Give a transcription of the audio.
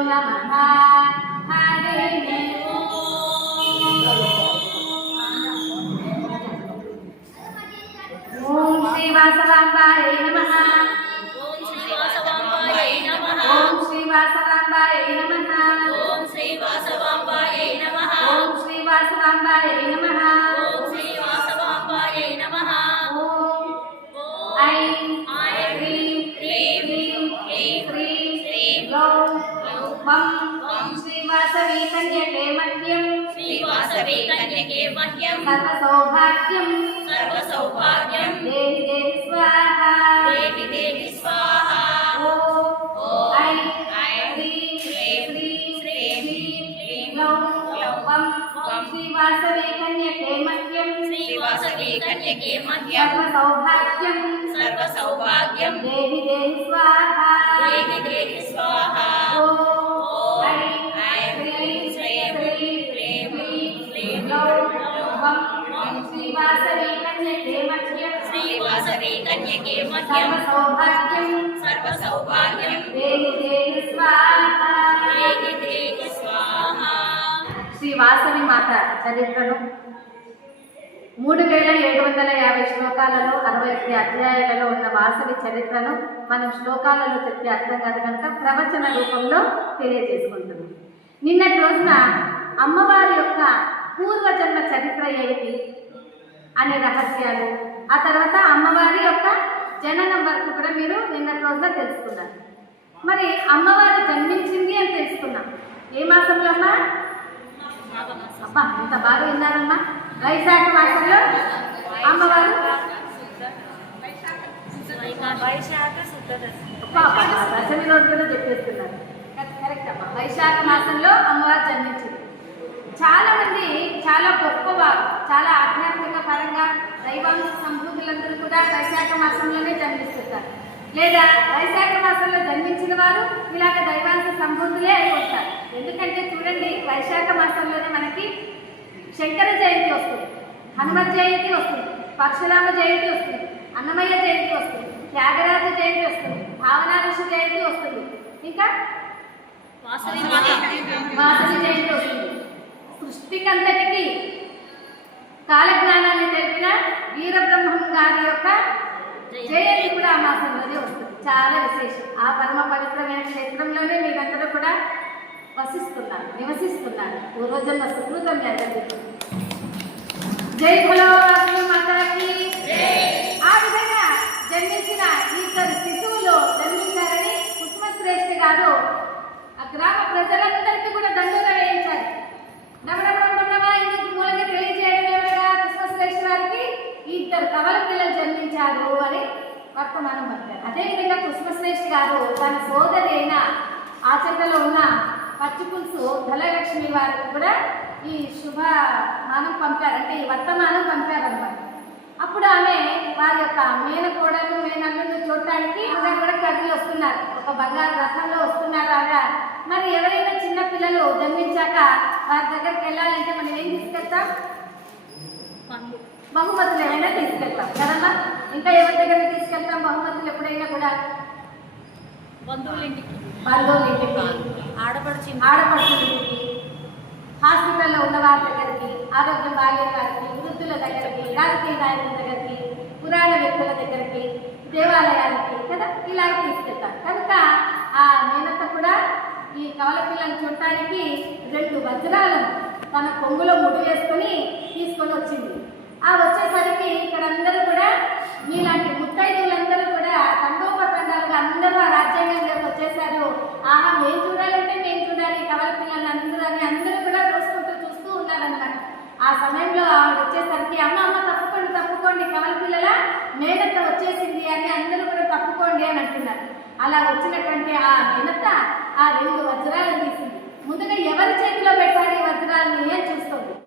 नमः हरिणे ओम श्री वासवाम्बाय नमः ओम श्री वासवाम्बाय नमः ओम श्री वासवाम्बाय नमः ओम श्री वासवाम्बाय नमः ओम श्री वासवाम्बाय नमः ओम श्री वासवाम्बाय नमः ओम ऐं ह्रीं क्लीं श्रीं ग्लौं वं श्री वासवी कन्यके मह्यं श्री वासवी कन्यके मह्यं सर्वसौभाग्यं देहि देहि स्वाहा देहि देहि स्वाहा ओम ऐं ह्रीं क्लीं ग्लौं वं श्री वासवी कन्यके मह्यं श्री वासवी कन्यके मह्यं सर्वसौभाग्यं देहि देहि स्वाहा देहि देहि स्वाहा ओम ऐं ह्रीं क्लीं ग्लौं वं श्री वासवी कन्यके मह्यं श्री वासवी कन्यके मह्यं सर्वसौभाग्यं देहि देहि स्वाहा देहि देहि स्वाहा శ్రీ వాసవి మాత చరిత్రను 3750 శ్లోకాలలో 61 అధ్యాయాలలో ఉన్న వాసవి చరిత్రను మనం శ్లోకాలలో చెప్తే అర్థం కాదు కనుక ప్రవచన రూపంలో తెలియజేసుకుంటున్నాం. నిన్నటి రోజున అమ్మవారి యొక్క పూర్వజన్మ చరిత్ర ఏమిటి అనే రహస్యాలు, ఆ తర్వాత అమ్మవారి యొక్క జననం వరకు కూడా మీరు నిన్నటి రోజున తెలుసుకున్నారు. మరి అమ్మవారు జన్మించింది అని తెలుసుకున్నాం. ఏ మాసంలో అమ్మా? అబ్బా ఇంత బాగా విన్నారమ్మా. వైశాఖ మాసంలో అమ్మవారు దశమి రోజు కూడా చెప్పేస్తున్నారు. కరెక్ట్ అమ్మా. వైశాఖ మాసంలో అమ్మవారు జన్మించింది. చాలా మంది చాలా గొప్పవారు, చాలా ఆధ్యాత్మిక పరంగా దైవాంశ సంభూతులందరూ కూడా వైశాఖ మాసంలోనే జన్మిస్తుంటారు. లేదా వైశాఖ మాసంలో జన్మించిన వారు ఇలాగ దైవాంశ సంభూతులే అయిపోతారు. ఎందుకంటే చూడండి, వైశాఖ మాసంలోనే మనకి శంకర జయంతి వస్తుంది, హనుమత్ జయంతి వస్తుంది, పరశురామ జయంతి వస్తుంది, అన్నమయ్య జయంతి వస్తుంది, త్యాగరాజ జయంతి వస్తుంది, భావనా ఋషి జయంతి వస్తుంది, ఇంకా వాసవి జయంతి వస్తుంది. సృష్టికంతటికి కాలజ్ఞానాన్ని తెలిపిన వీరబ్రహ్మం గారి యొక్క జయంతి కూడా ఆ మాసంలోనే వస్తుంది. చాలా విశేషం. ఆ పరమ పవిత్రమైన క్షేత్రంలోనే మీరందరూ కూడా వసిస్తున్నారు, నివసిస్తున్నారు. పూర్వజన్మ సుకృతం జరుగుతుంది. జై బలో వాసవి మాతాకి. ఆ విధంగా జన్మించిన ఇద్దరు శిశువులు జన్మించారని కుసుమశ్రేష్ఠి గారు ఆ గ్రామ ప్రజలందరికీ కూడా దండుగా వేయించారు. ఇందుకు మూలంగా తెలియజేయడం ఏమనగా కుసుమశ్రేష్ఠి వారికి ఇద్దరు కవల పిల్లలు జన్మించారు అని వర్తమానం పట్టారు. అదేవిధంగా కుసుమశ్రేష్ఠి గారు తన సోదరి అయిన ఆచరణలో ఉన్న పచ్చి పులుసు ధనలక్ష్మి వారికి కూడా ఈ శుభమానం పంపారు, అంటే ఈ వర్తమానం పంపారన్నమాట. అప్పుడు ఆమె వారి యొక్క మేనకోడలు మేనల్లుని చూడటానికి కూడా కదిలి వస్తున్నారు, ఒక బంగారు రథంలో వస్తున్నారు. ఆగా మరి ఎవరైనా చిన్న పిల్లలు జన్మించాక వారి దగ్గరికి వెళ్ళాలంటే మనం ఏం తీసుకెళ్తాం? బహుమతులు ఏమైనా తీసుకెళ్తాం కదమ్మా. ఇంకా ఎవరి దగ్గర తీసుకెళ్తాం బహుమతులు? ఎప్పుడైనా కూడా బంధువులింటికి, ఆడపడుచులింటికి, హాస్పిటల్లో ఉన్న వారి దగ్గరికి, ఆరోగ్యం బాగలేని వారికి, వృద్ధుల దగ్గరికి, రాజకీయ నాయకుల దగ్గరికి, పురాణ వ్యక్తుల దగ్గరికి, దేవాలయాలకి కదా ఇలాగ తీసుకెళ్తారు. కనుక ఆ మేనత్త కూడా ఈ కవల పిల్లలను చూడటానికి 2 వజ్రాలను తన కొంగులో ముడి వేసుకొని తీసుకొని వచ్చింది. ఆ వచ్చేసరికి ఇక్కడ అందరూ కూడా మీలాంటి ముత్తైదువులందరూ కూడా తండోపతండాలుగా అందరూ ఆ రాజ్యాంగంలోకి వచ్చేసారు. ఆహా, మేము చూడాలంటే మేము చూడాలి కవల పిల్లలు అందరూ అని అందరూ కూడా చూస్తూ ఉన్నారన్నమాట. ఆ సమయంలో ఆవిడ వచ్చేసరికి అమ్మ తప్పుకోండి కవల పిల్లల మేనత్త వచ్చేసింది అని అందరూ కూడా తప్పుకోండి అని అంటున్నారు. అలా వచ్చినటువంటి ఆ మేనత్త ఆ 2 వజ్రాలను తీసింది. ముందుగా ఎవరి చేతిలో పెట్టాలి వజ్రాలని అని చూస్తుంది.